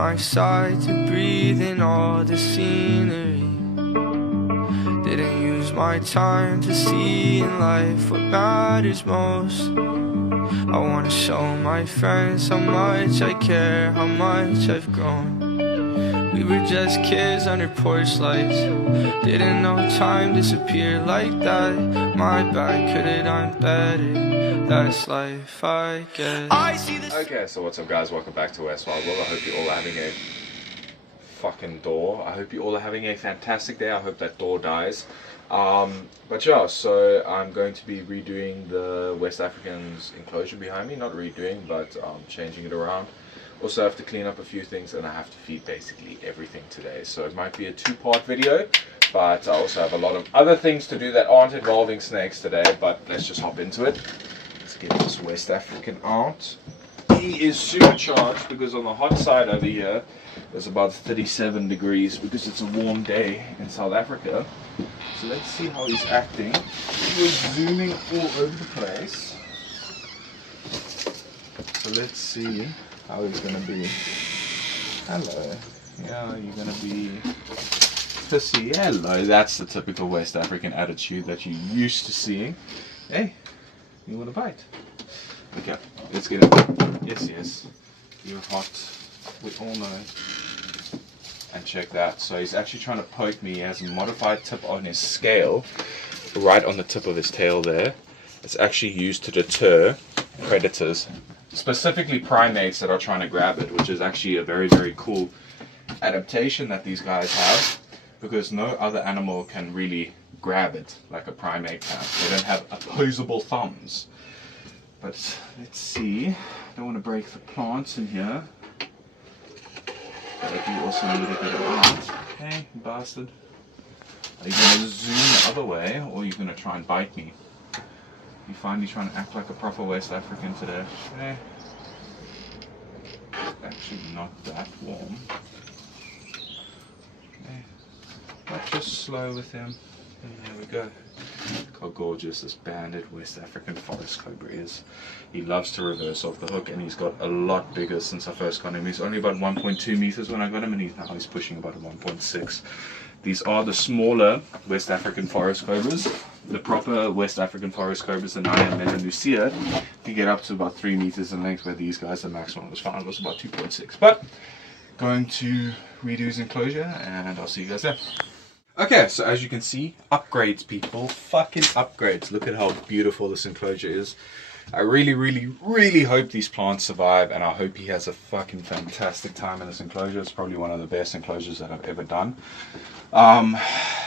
my side to breathe in all the scenery. Didn't use my time to see in life what matters most. I wanna show my friends how much I care, how much I've grown. We were just kids under porch lights. Didn't know time disappeared like that. My bad, could've done better. That's life, I guess. Okay, so what's up guys, welcome back to West Wild World. I hope you all are having a fucking door. I hope you all are having a fantastic day. I hope that door dies. But yeah, so I'm going to be redoing the West African's enclosure behind me. Not redoing, but changing it around. Also have to clean up a few things, and I have to feed basically everything today. So it might be a two-part video, but I also have a lot of other things to do that aren't involving snakes today. But let's just hop into it. Let's get this West African out. He is supercharged because on the hot side over here it's about 37 degrees because it's a warm day in South Africa. So let's see how he's acting. He was zooming all over the place. So let's see how he's gonna be. Hello. Yeah, you're gonna be pissy. Hello. That's the typical West African attitude that you're used to seeing. Hey, you want a bite? Okay, let's get it. Yes, yes. You're hot. We all know. And check that. So he's actually trying to poke me. He has a modified tip on his scale, right on the tip of his tail there. It's actually used to deter predators, specifically primates that are trying to grab it, which is actually a very, very cool adaptation that these guys have, because no other animal can really grab it like a primate can. They don't have opposable thumbs. But let's see. I don't want to break the plants in here. But I do also need to get it out. Hey, bastard. Are you going to zoom the other way, or are you going to try and bite me? You find me trying to act like a proper West African today. Hey. It's actually not that warm. Hey. But just slow with him. And there we go. Look how gorgeous this banded West African forest cobra is. He loves to reverse off the hook, and he's got a lot bigger since I first got him. He's only about 1.2 meters when I got him, and he's pushing about 1.6. These are the smaller West African forest cobras. The proper West African forest cobras, the Naya and Melanusia, can get up to about 3 meters in length, where these guys, the maximum was found was about 2.6. But going to redo his enclosure, and I'll see you guys there. Okay, so as you can see, upgrades, people. Fucking upgrades. Look at how beautiful this enclosure is. I really, really, really hope these plants survive, and I hope he has a fucking fantastic time in this enclosure. It's probably one of the best enclosures that I've ever done.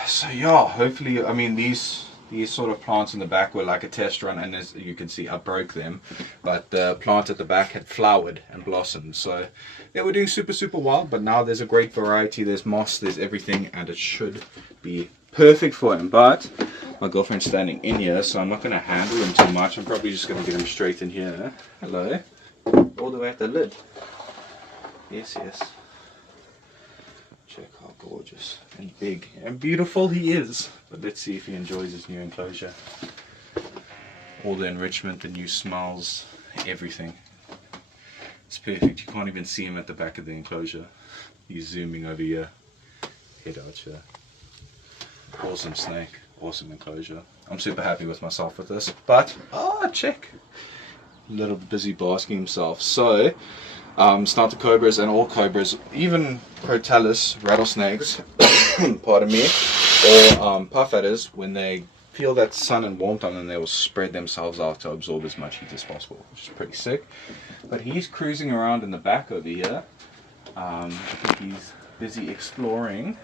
So yeah, hopefully, I mean, these sort of plants in the back were like a test run, and as you can see, I broke them. But the plant at the back had flowered and blossomed, so they were doing super, super well. But now there's a great variety. There's moss, there's everything, and it should be perfect for him. But my girlfriend's standing in here, so I'm not going to handle him too much. I'm probably just going to get him straight in here. Hello. All the way at the lid. Yes, yes. Check how gorgeous and big and beautiful he is. But let's see if he enjoys his new enclosure. All the enrichment, the new smells, everything. It's perfect. You can't even see him at the back of the enclosure. He's zooming over here. Head out here. Awesome snake. Awesome enclosure. I'm super happy with myself with this. But, check. A little busy basking himself. So, snouted cobras and all cobras, even Crotalus rattlesnakes, pardon me, or puff adders, when they feel that sun and warmth on them, they will spread themselves out to absorb as much heat as possible, which is pretty sick. But he's cruising around in the back over here. I think he's busy exploring,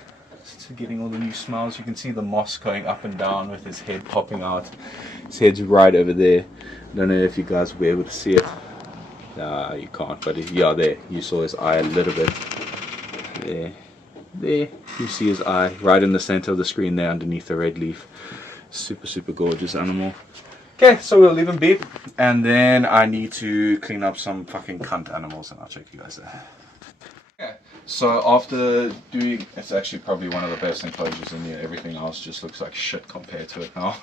to getting all the new smells. You can see the moss going up and down with his head popping out. His head's right over there. I don't know if you guys will be able to see it. You can't, but yeah, there, you saw his eye a little bit. There, you see his eye right in the center of the screen there underneath the red leaf. Super, super gorgeous animal. Okay, so we'll leave him be, and then I need to clean up some fucking cunt animals, and I'll check you guys there. Okay, so after doing, it's actually probably one of the best enclosures in here. Everything else just looks like shit compared to it now.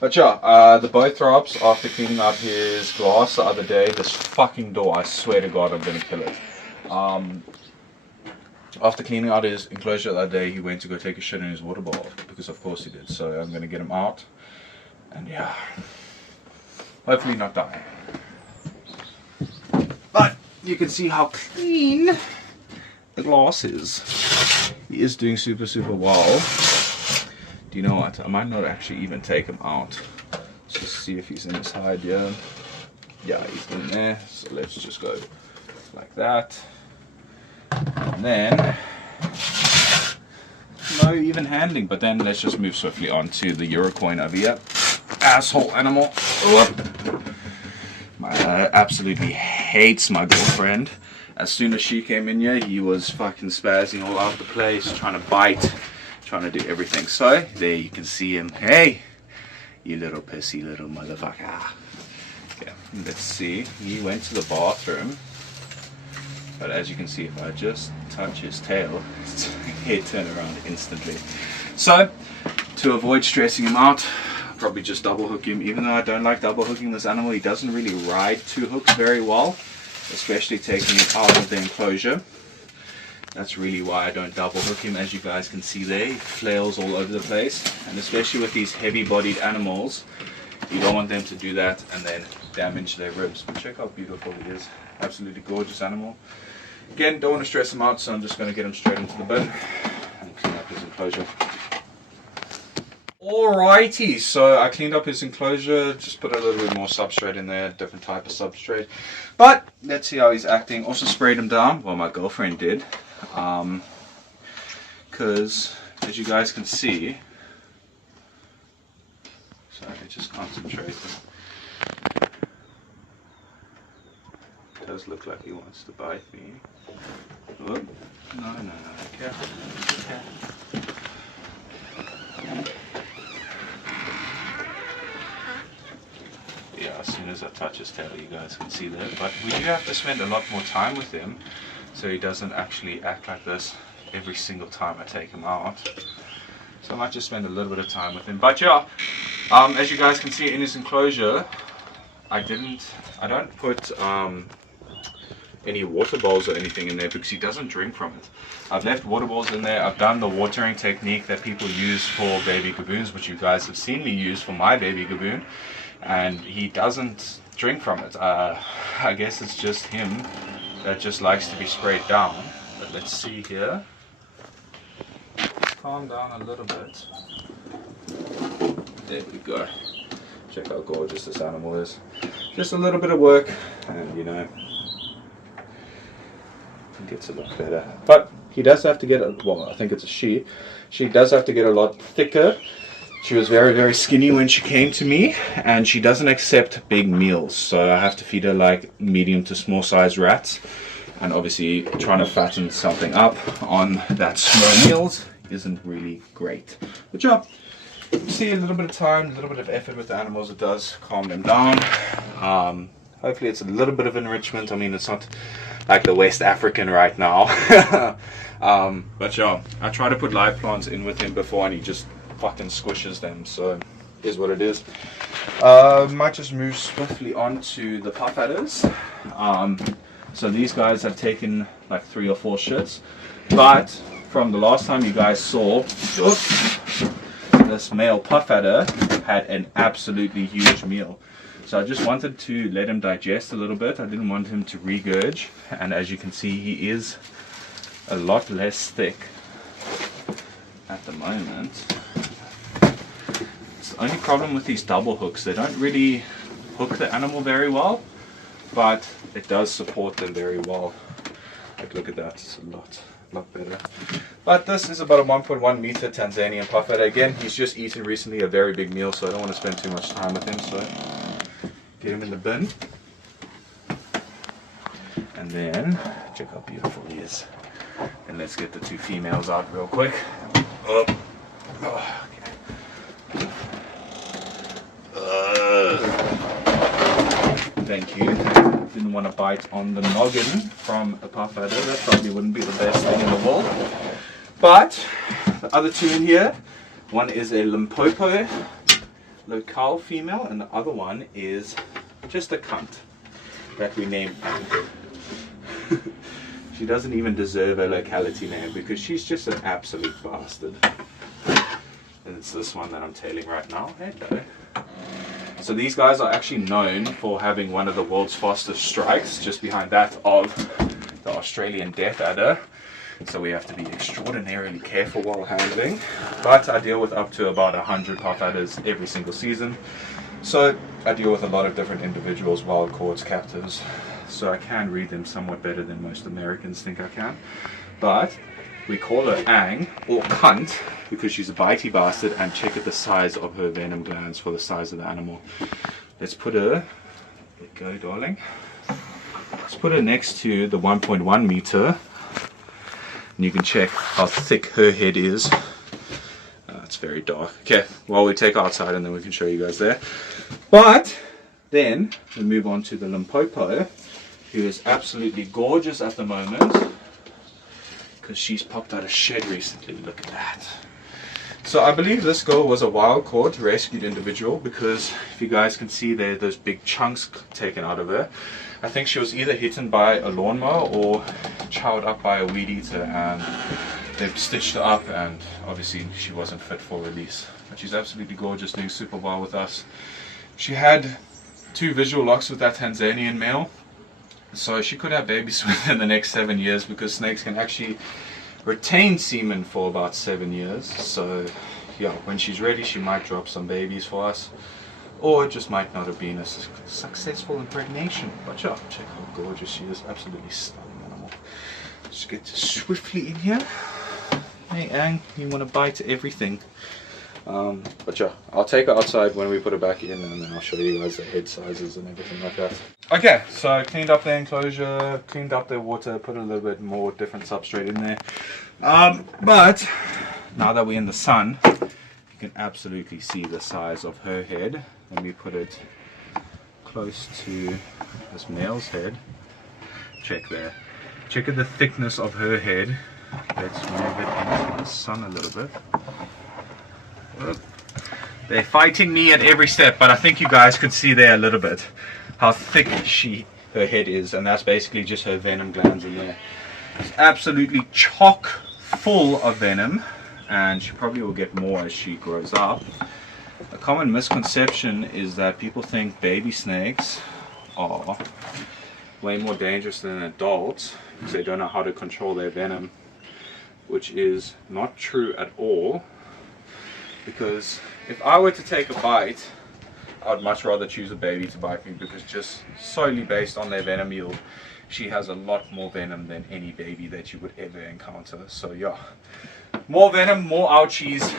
But yeah, the Bothrop, after cleaning up his glass the other day, this fucking door, I swear to God, I'm gonna kill it. After cleaning out his enclosure the other day, he went to go take a shit in his water bowl, because of course he did. So I'm going to get him out, and yeah, hopefully not die. But you can see how clean the glass is. He is doing super well. Do you know what? I might not actually even take him out. Let's just see if he's in his hide here. Yeah, he's in there. So let's just go like that. And then, no even handling, but then let's just move swiftly on to the Eurocoin over here. Asshole animal. Absolutely hates my girlfriend. As soon as she came in here, he was fucking spazzing all over the place, trying to bite, trying to do everything. So there you can see him. Hey, you little pissy little motherfucker. Okay, let's see. He went to the bathroom, but as you can see, if I just touch his tail, he'd turn around instantly. So to avoid stressing him out, I'll probably just double hook him. Even though I don't like double hooking this animal, he doesn't really ride two hooks very well, especially taking it out of the enclosure. That's really why I don't double hook him. As you guys can see there, he flails all over the place, and especially with these heavy bodied animals, you don't want them to do that and then damage their ribs. But check how beautiful he is. Absolutely gorgeous animal. Again, don't want to stress him out, so I'm just going to get him straight into the bin and clean up his enclosure. Alrighty, so I cleaned up his enclosure, just put a little bit more substrate in there, different type of substrate. But let's see how he's acting. Also sprayed him down, well, my girlfriend did, because as you guys can see, sorry, just concentrate. It does look like he wants to bite me. Oh, no, careful. Yeah, as soon as I touch his tail, you guys can see that. But we do have to spend a lot more time with him, so he doesn't actually act like this every single time I take him out. So I might just spend a little bit of time with him. But yeah, as you guys can see in his enclosure, I don't put any water bowls or anything in there because he doesn't drink from it. I've left water bowls in there. I've done the watering technique that people use for baby gaboons, which you guys have seen me use for my baby gaboon, and he doesn't drink from it. I guess it's just him that just likes to be sprayed down. But let's see here. Calm down a little bit. There we go. Check how gorgeous this animal is. Just a little bit of work, and you know, it gets a lot better. But he does have to get well, I think it's a she. She does have to get a lot thicker. She was very skinny when she came to me, and she doesn't accept big meals, so I have to feed her like medium to small size rats. And obviously trying to fatten something up on that small meals isn't really great. Good job. See, a little bit of time, a little bit of effort with the animals, it does calm them down. Hopefully it's a little bit of enrichment. I mean, it's not like the West African right now. But yeah, I try to put live plants in with him before, and he just fucking squishes them, so is what it is. Might just move swiftly on to the puff adders. So these guys have taken like 3 or 4 shits, but from the last time you guys saw, this male puff adder had an absolutely huge meal. So I just wanted to let him digest a little bit. I didn't want him to regurge, and as you can see, he is a lot less thick at the moment. It's the only problem with these double hooks, they don't really hook the animal very well, but it does support them very well. Like, look at that, it's a lot better. But this is about a 1.1 meter Tanzanian puff adder. Again, he's just eaten recently a very big meal, so I don't want to spend too much time with him, so get him in the bin. And then check how beautiful he is. And let's get the 2 females out real quick. Okay. Thank you. Didn't want to bite on the noggin from a puff adder. That probably wouldn't be the best thing in the world. But the other 2 in here, one is a Limpopo locale female, and the other one is just a cunt that we named. She doesn't even deserve a locality name because she's just an absolute bastard. And it's this one that I'm tailing right now. Hello. So these guys are actually known for having one of the world's fastest strikes, just behind that of the Australian death adder. So we have to be extraordinarily careful while handling. But I deal with up to about 100 puff adders every single season. So I deal with a lot of different individuals, wild caughts, captives. So I can read them somewhat better than most Americans think I can. But we call her Ang or cunt because she's a bitey bastard, and check at the size of her venom glands for the size of the animal. Let's put her, there you go darling. Let's put her next to the 1.1 meter and you can check how thick her head is. It's very dark. Okay, well, we take her outside and then we can show you guys there. But then we move on to the Limpopo, who is absolutely gorgeous at the moment because she's popped out of shed recently. Look at that. So I believe this girl was a wild caught rescued individual because if you guys can see there, those big chunks taken out of her. I think she was either hit by a lawnmower or chowed up by a weed eater, and they've stitched her up, and obviously she wasn't fit for release. But she's absolutely gorgeous, doing super well with us. She had 2 visual locks with that Tanzanian male, so she could have babies within the next 7 years because snakes can actually retain semen for about 7 years. So yeah, when she's ready she might drop some babies for us, or it just might not have been a successful impregnation. But yeah, check how gorgeous she is. Absolutely stunning animal. Just get swiftly in here. Hey Ang, you want to bite everything. But yeah, I'll take her outside when we put her back in, and then I'll show you guys the head sizes and everything like that. Okay, so I cleaned up the enclosure, cleaned up the water, put a little bit more different substrate in there. But now that we're in the sun, you can absolutely see the size of her head. Let me put it close to this male's head. Check there. Check at the thickness of her head. Let's move it into the sun a little bit. They're fighting me at every step, but I think you guys could see there a little bit how thick her head is, and that's basically just her venom glands in there. It's absolutely chock full of venom, and she probably will get more as she grows up. A common misconception is that people think baby snakes are way more dangerous than adults because they don't know how to control their venom, which is not true at all. Because if I were to take a bite, I'd much rather choose a baby to bite me, because just solely based on their venom yield, she has a lot more venom than any baby that you would ever encounter. So yeah, more venom, more ouchies,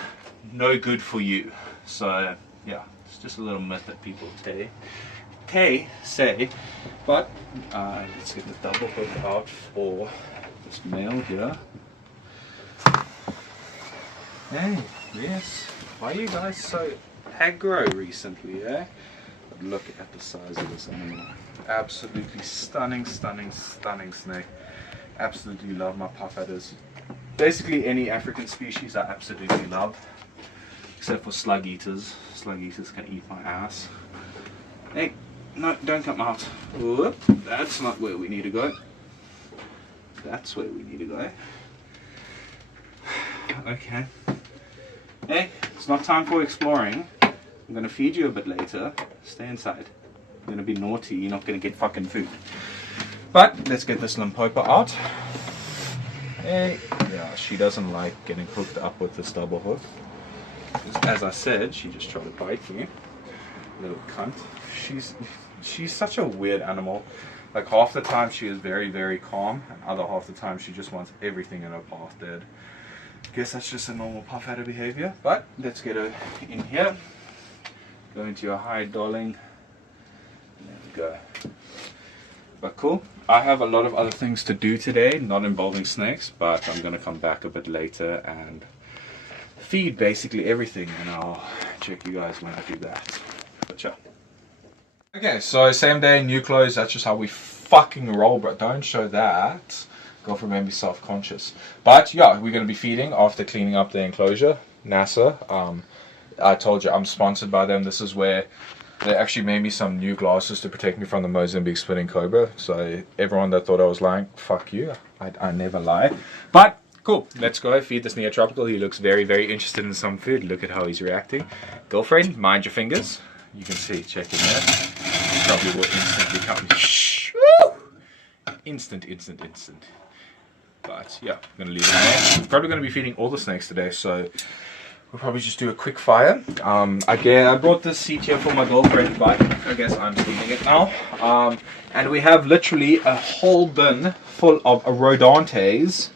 no good for you. So yeah, it's just a little myth that people say. But let's get the double hook out for this male here. Hey, yes. Why are you guys so aggro recently, eh? But look at the size of this animal. Absolutely stunning, stunning, stunning snake. Absolutely love my puff adders. Basically any African species I absolutely love, except for slug eaters. Slug eaters can eat my ass. Hey, no, don't come out. Whoop, that's not where we need to go. That's where we need to go. Okay. Hey, it's not time for exploring. I'm going to feed you a bit later. Stay inside. You're going to be naughty. You're not going to get fucking food. But let's get this Limpopo out. Hey, yeah, she doesn't like getting hooked up with this double hook. As I said, she just tried to bite me. Little cunt. She's such a weird animal. Like half the time she is very, very calm, and other half the time she just wants everything in her path dead. Guess that's just a normal puff adder behavior. But let's get her in here. Go into your hide, darling. There we go. But cool. I have a lot of other things to do today, not involving snakes, but I'm gonna come back a bit later and feed basically everything, and I'll check you guys when I do that. But yeah. Okay, so same day, new clothes. That's just how we fucking roll, bro. Don't show that. Girlfriend made me self-conscious. But yeah, we're going to be feeding after cleaning up the enclosure. NASA. I told you I'm sponsored by them. This is where They actually made me some new glasses to protect me from the Mozambique spinning cobra. So everyone that thought I was lying, fuck you. I never lie. But cool, let's go feed this neotropical. He looks very, very interested in some food. Look at how he's reacting. Girlfriend, mind your fingers. You can see, check it out. He probably will instantly come. Shh! Woo! Instant. But yeah, I'm gonna leave it there. I'm probably gonna be feeding all the snakes today, so we'll probably just do a quick fire. Again, I brought this seat here for my girlfriend, but I guess I'm stealing it now. And we have literally a whole bin full of rodantes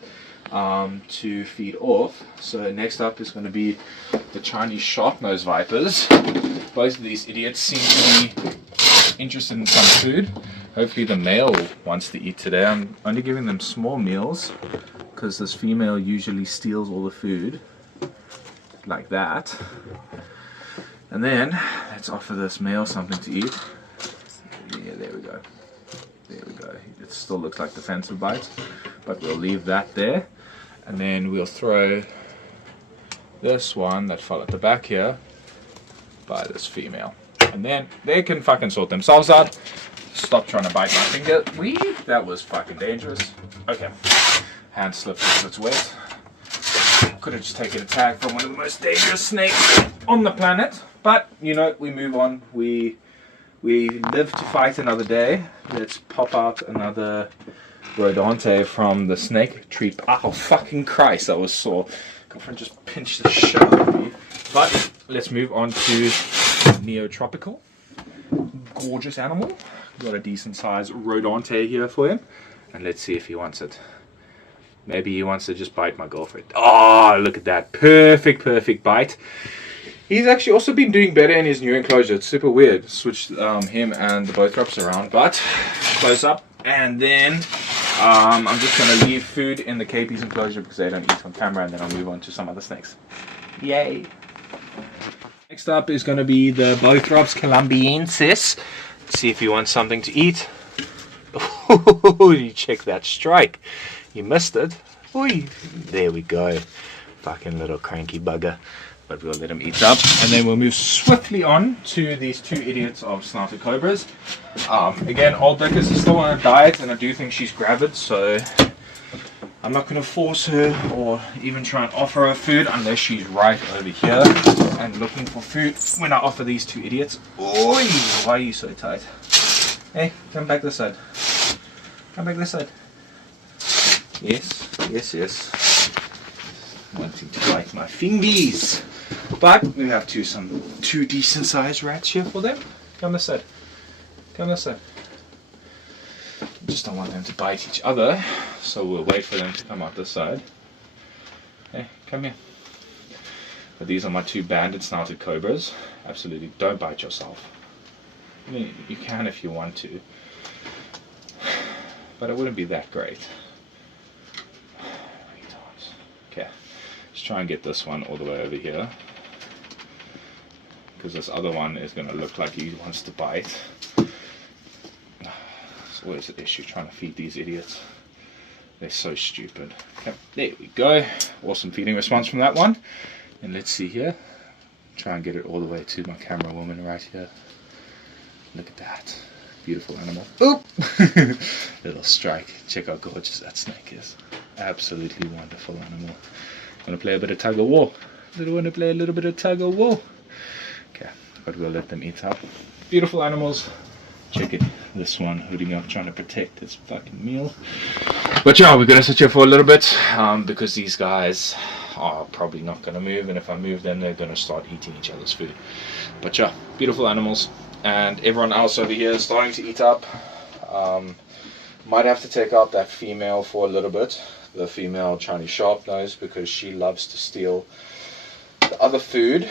to feed off. So next up is going to be the Chinese sharp-nosed vipers. Both of these idiots seem to be interested in some food. Hopefully the male wants to eat today. I'm only giving them small meals because this female usually steals all the food like that. And then let's offer this male something to eat. Yeah, there we go. It still looks like defensive bites, but we'll leave that there. And then we'll throw this one that fell at the back here by this female. And then they can fucking sort themselves out. Stop trying to bite my finger. That was fucking dangerous. Okay. Hand slipped because it's wet. Could have just taken a tag from one of the most dangerous snakes on the planet. But, you know, we move on. We live to fight another day. Let's pop out another rodante from the snake treat. Oh, fucking Christ, that was sore. Girlfriend just pinched the shit out of me. But let's move on to neotropical. Gorgeous animal. Got a decent sized rodante here for him. And let's see if he wants it. Maybe he wants to just bite my girlfriend. Oh, look at that. Perfect bite. He's actually also been doing better in his new enclosure. It's super weird. Switched him and the bothrops around. But close up. And then I'm just going to leave food in the KP's enclosure because they don't eat on camera. And then I'll move on to some other snakes. Yay. Next up is going to be the bothrops colombiensis. Let's see if he wants something to eat. Oh, you check that strike. You missed it. Oi. There we go. Fucking little cranky bugger. But we'll let him eat up. And then we'll move swiftly on to these two idiots of snouted cobras. Again, old Dickers is still on a diet, and I do think she's gravid, so I'm not going to force her or even try and offer her food unless she's right over here and looking for food when I offer these two idiots. Oi! Why are you so tight? Hey, come back this side. Come back this side. Yes. Wanting to bite my fingies. But we have two decent sized rats here for them. Come this side. Just don't want them to bite each other, so we'll wait for them to come out this side. Hey, come here. But these are my two banded snouted cobras. Absolutely, don't bite yourself. I mean, you can if you want to, but it wouldn't be that great. Okay, let's try and get this one all the way over here, because this other one is going to look like he wants to bite. It's always an issue trying to feed these idiots. They're so stupid. Okay, there we go. Awesome feeding response from that one. And let's see here. Try and get it all the way to my camera woman right here. Look at that. Beautiful animal. Oop! Little strike. Check how gorgeous that snake is. Absolutely wonderful animal. Want to play a bit of tug of war. Want to play a little bit of tug of war. Okay, but we'll let them eat up. Beautiful animals. Check it. This one hooding up, trying to protect his fucking meal. But yeah, we're going to sit here for a little bit because these guys are probably not going to move, and if I move then they're going to start eating each other's food. But yeah, beautiful animals, and everyone else over here is starting to eat up. Might have to take out that female for a little bit, the female Chinese sharp nose, because she loves to steal the other food,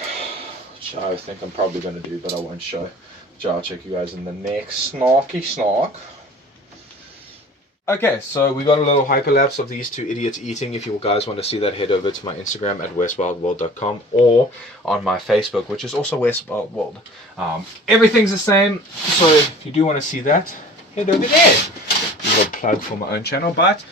which I think I'm probably going to do, but I won't show. So I'll check you guys in the next snarky snark. Okay, so we got a little hyperlapse of these two idiots eating. If you guys want to see that, head over to my Instagram at westwildworld.com or on my Facebook, which is also westwildworld. Everything's the same, so if you do want to see that, head over there. A little plug for my own channel, but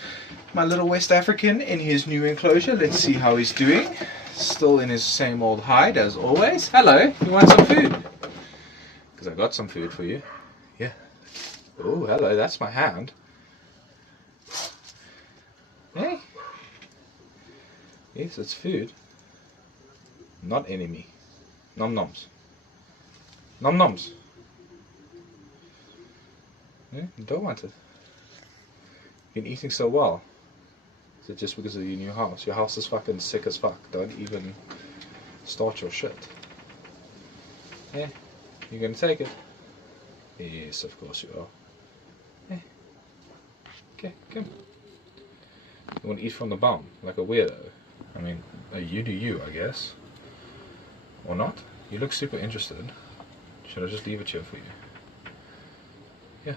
my little West African in his new enclosure. Let's see how he's doing. Still in his same old hide as always. Hello, you want some food? Because because I got some food for you. Yeah. Oh, hello, that's my hand. Hey. Yes, it's food. Not enemy. Nom noms. Nom noms. Yeah, you don't want it. You've been eating so well. Is it just because of your new house? Your house is fucking sick as fuck. Don't even start your shit. Yeah. You gonna take it? Yes, of course you are. Yeah. Okay, come. You want to eat from the bum, like a weirdo. I mean, you do you, I guess. Or not? You look super interested. Should I just leave it here for you? Yeah.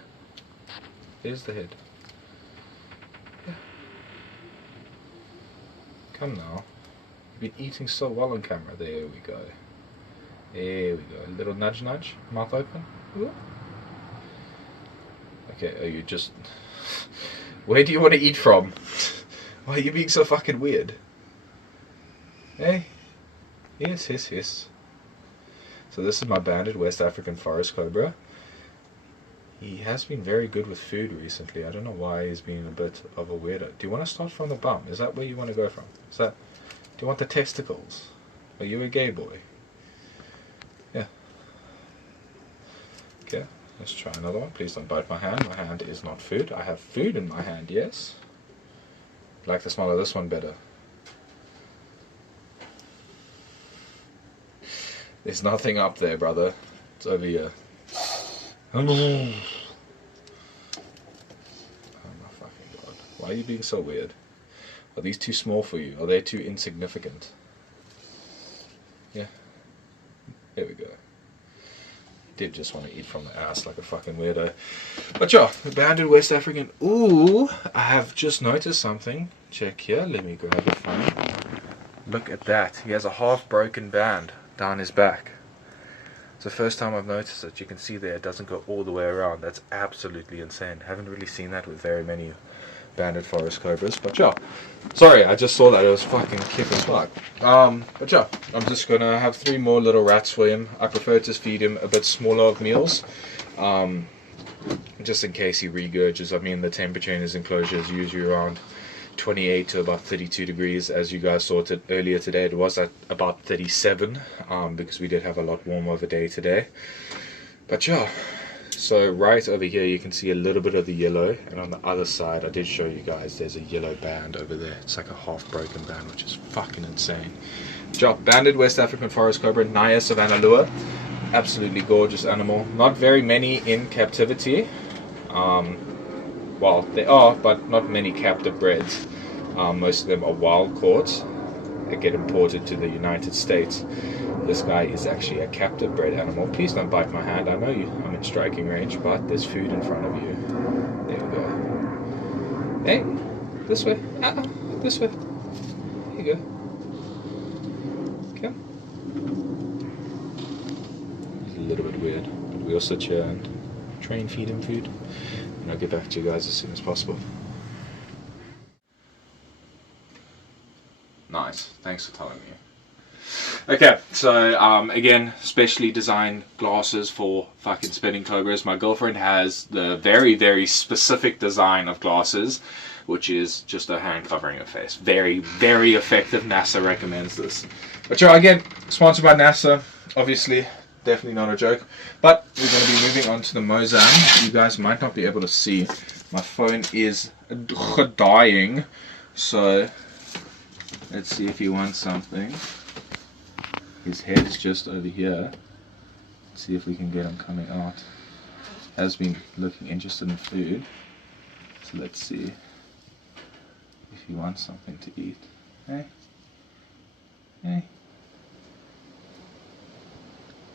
There's the head. Yeah. Come now. You've been eating so well on camera. There we go. There we go. A little nudge nudge. Mouth open. Ooh. Okay, are you just... Where do you want to eat from? Why are you being so fucking weird? Hey? Yes, yes, yes. So this is my banded West African forest cobra. He has been very good with food recently. I don't know why he's been a bit of a weirdo. Do you want to start from the bum? Is that where you want to go from? Is that... Do you want the testicles? Are you a gay boy? Yeah. Okay, let's try another one. Please don't bite my hand. My hand is not food. I have food in my hand, yes. I like the smell of this one better. There's nothing up there, brother. It's over here. Oh my fucking god. Why are you being so weird? Are these too small for you? Are they too insignificant? Yeah. Here we go. Did just want to eat from the ass like a fucking weirdo. But yeah, the banded West African. Ooh, I have just noticed something. Check here. Let me grab a phone. Look at that. He has a half broken band down his back. It's the first time I've noticed it. You can see there it doesn't go all the way around. That's absolutely insane. Haven't really seen that with very many banded forest cobras. But yeah, sorry, I just saw that. It was fucking kick as fuck. But yeah, I'm just gonna have 3 more little rats for him. I prefer to feed him a bit smaller of meals, just in case he regurges. I mean, the temperature in his enclosure is usually around 28 to about 32 degrees. As you guys saw it earlier today, it was at about 37, because we did have a lot warmer of a day today. But yeah, so right over here you can see a little bit of the yellow, and on the other side I did show you guys there's a yellow band over there. It's like a half broken band, which is fucking insane. Job banded West African forest cobra, Naya Savannah Lua. Absolutely gorgeous animal. Not very many in captivity. Well, there are, but not many captive breds. Most of them are wild caught. They get imported to the United States. This guy is actually a captive bred animal. Please don't bite my hand. I know I'm in striking range, but there's food in front of you. There we go. Hey, this way. This way. There you go. Come. It's a little bit weird, but we'll sit here and try and feed him food. And I'll get back to you guys as soon as possible. Nice. Thanks for telling me. Okay, so again, specially designed glasses for fucking spinning cobras. My girlfriend has the very, very specific design of glasses, which is just a hand covering her face. Very, very effective. NASA recommends this. But yeah, again, sponsored by NASA, obviously. Definitely not a joke. But we're going to be moving on to the Mozam. You guys might not be able to see. My phone is dying. So let's see if he wants something. His head is just over here. Let's see if we can get him coming out. Has been looking interested in food. So let's see if he wants something to eat. Hey? Hey?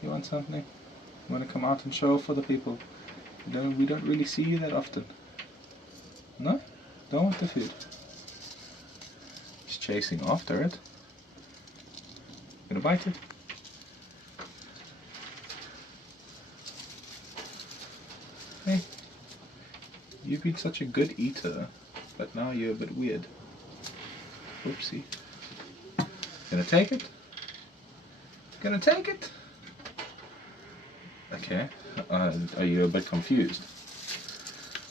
You want something? You want to come out and show off for the people? We don't really see you that often. No? Don't want the food. He's chasing after it. Gonna bite it? Hey, you've been such a good eater, but now you're a bit weird. Oopsie. Gonna take it? Gonna take it? Okay, Are you a bit confused?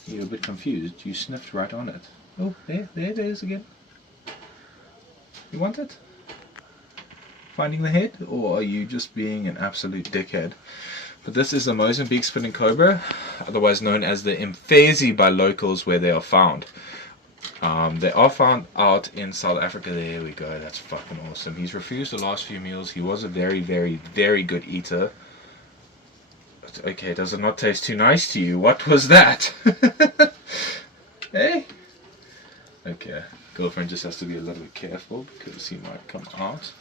You're a bit confused. You sniffed right on it. Oh, there it is again. You want it? Finding the head? Or are you just being an absolute dickhead? But this is the Mozambique spinning cobra, otherwise known as the Mfezi by locals where they are found. They are found out in South Africa. There we go. That's fucking awesome. He's refused the last few meals. He was a very, very, very good eater. Okay, does it not taste too nice to you? What was that? Hey? Okay, girlfriend just has to be a little bit careful because he might come out.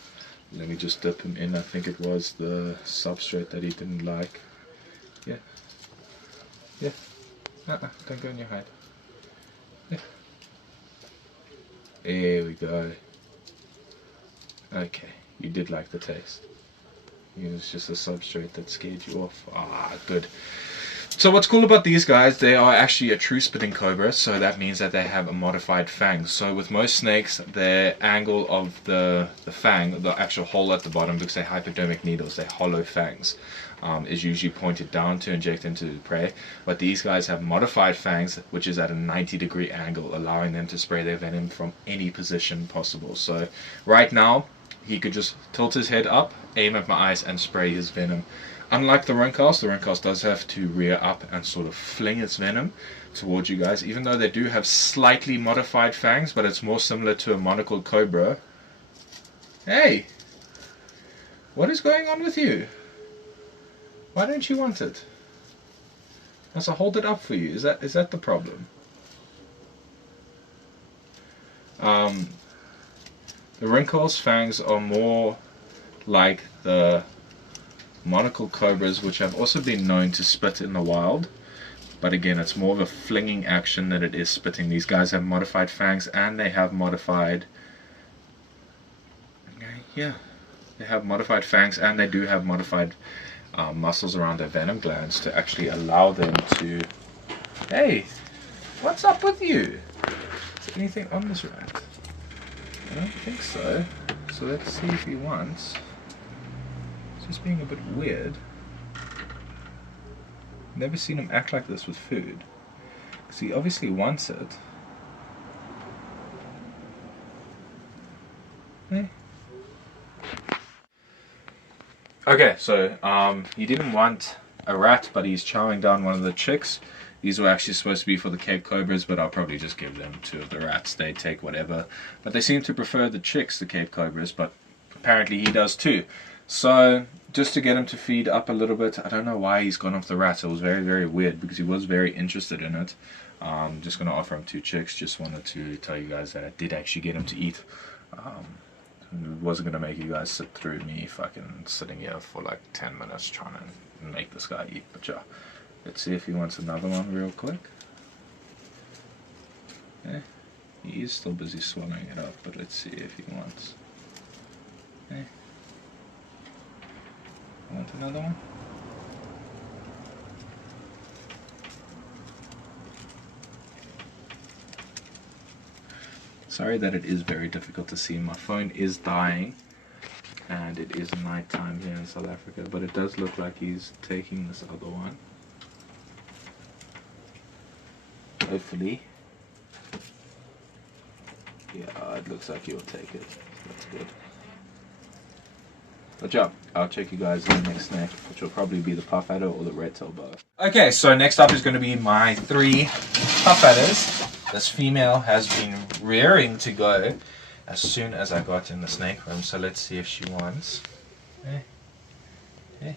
Let me just dip him in. I think it was the substrate that he didn't like. Yeah. Yeah. Don't go in your hide. Yeah. There we go. Okay, you did like the taste. It was just a substrate that scared you off. Ah, good. So what's cool about these guys, they are actually a true spitting cobra, so that means that they have a modified fang. So with most snakes, the angle of the fang, the actual hole at the bottom, because they're hypodermic needles, they're hollow fangs, is usually pointed down to inject into the prey. But these guys have modified fangs, which is at a 90-degree angle, allowing them to spray their venom from any position possible. So right now, he could just tilt his head up, aim at my eyes, and spray his venom. Unlike the Rincast does have to rear up and sort of fling its venom towards you guys, even though they do have slightly modified fangs, but it's more similar to a monocled cobra. Hey! What is going on with you? Why don't you want it? Must I hold it up for you? Is that the problem? The Rincast fangs are more like the monocled cobras, which have also been known to spit in the wild, but again, it's more of a flinging action than it is spitting. These guys have modified fangs, and they have modified they have modified fangs, and they do have modified muscles around their venom glands to actually allow them to... Hey, what's up with you? Is there anything on this rat? I don't think so. So let's see if he wants. Just being a bit weird. Never seen him act like this with food. Because he obviously wants it. Hey. Okay, so he didn't want a rat, but he's chowing down one of the chicks. These were actually supposed to be for the Cape Cobras, but I'll probably just give them 2 of the rats. They take whatever. But they seem to prefer the chicks, the Cape Cobras, but apparently he does too. So, just to get him to feed up a little bit, I don't know why he's gone off the rats. It was very, very weird because he was very interested in it. Just going to offer him 2 chicks. Just wanted to tell you guys that I did actually get him to eat. Wasn't going to make you guys sit through me fucking sitting here for like 10 minutes trying to make this guy eat. But yeah, let's see if he wants another one real quick. Yeah, he is still busy swallowing it up, but let's see if he wants. Yeah. Want another one? Sorry that it is very difficult to see. My phone is dying and it is night time here in South Africa, but it does look like he's taking this other one. Hopefully. Yeah, it looks like he'll take it. That's good. Good job. I'll check you guys in the next snake, which will probably be the puff adder or the red-tailed boa. Okay, so next up is going to be my 3 puff adders. This female has been rearing to go as soon as I got in the snake room, so let's see if she wants. Hey, hey,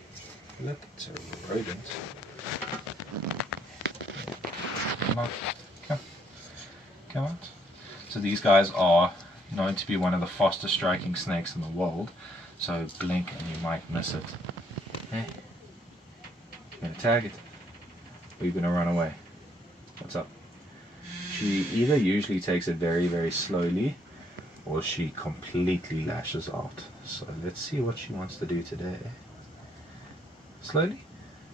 look, it's a rodent. Come on, come on. So these guys are known to be one of the fastest striking snakes in the world. So blink and you might miss it. Hey, you gonna tag it? Or are you gonna run away? What's up? She either usually takes it very, very slowly, or she completely lashes out. So let's see what she wants to do today. Slowly?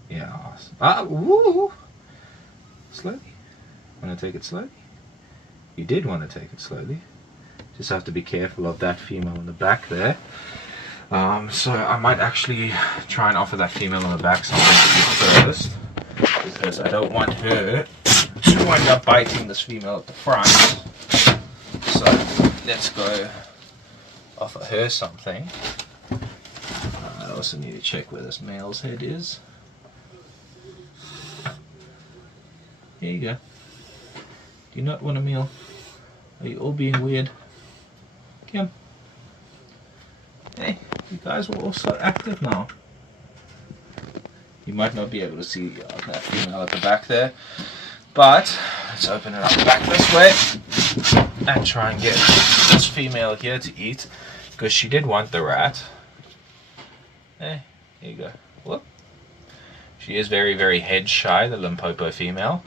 Yeah. Woo! Slowly. Want to take it slowly? You did want to take it slowly. Just have to be careful of that female in the back there. So I might actually try and offer that female on the back something first, because I don't want her to wind up biting this female at the front. So let's go offer her something. I also need to check where this male's head is. Here you go. Do you not want a meal? Are you all being weird? Come. Hey, you guys are all so active now. You might not be able to see that female at the back there, but let's open it up back this way and try and get this female here to eat, because she did want the rat. Hey, here you go. Whoop. She is very, very head shy, the Limpopo female.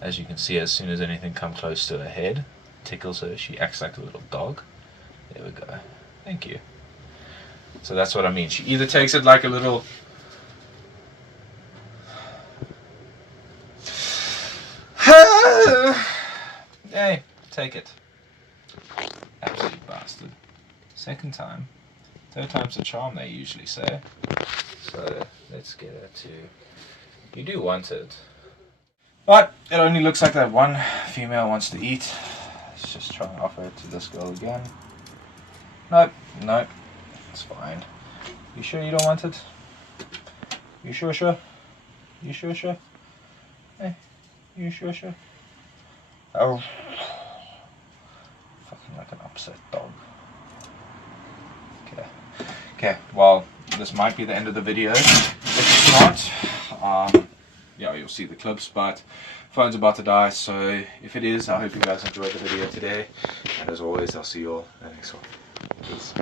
As you can see, as soon as anything comes close to her head, tickles her, she acts like a little dog. There we go. Thank you. So that's what I mean. She either takes it like a little... Hey, take it. Absolute bastard. Second time. Third time's the charm, they usually say. So let's get her to... You do want it. But it only looks like that one female wants to eat. Let's just try and offer it to this girl again. Nope, nope, it's fine. You sure you don't want it? You sure? You sure? Hey, you sure? Oh, fucking like an upset dog. Okay, well, this might be the end of the video. If it's not, yeah, you'll see the clips, but phone's about to die, so if it is, I hope you guys enjoyed the video today, and as always, I'll see you all in the next one. Peace.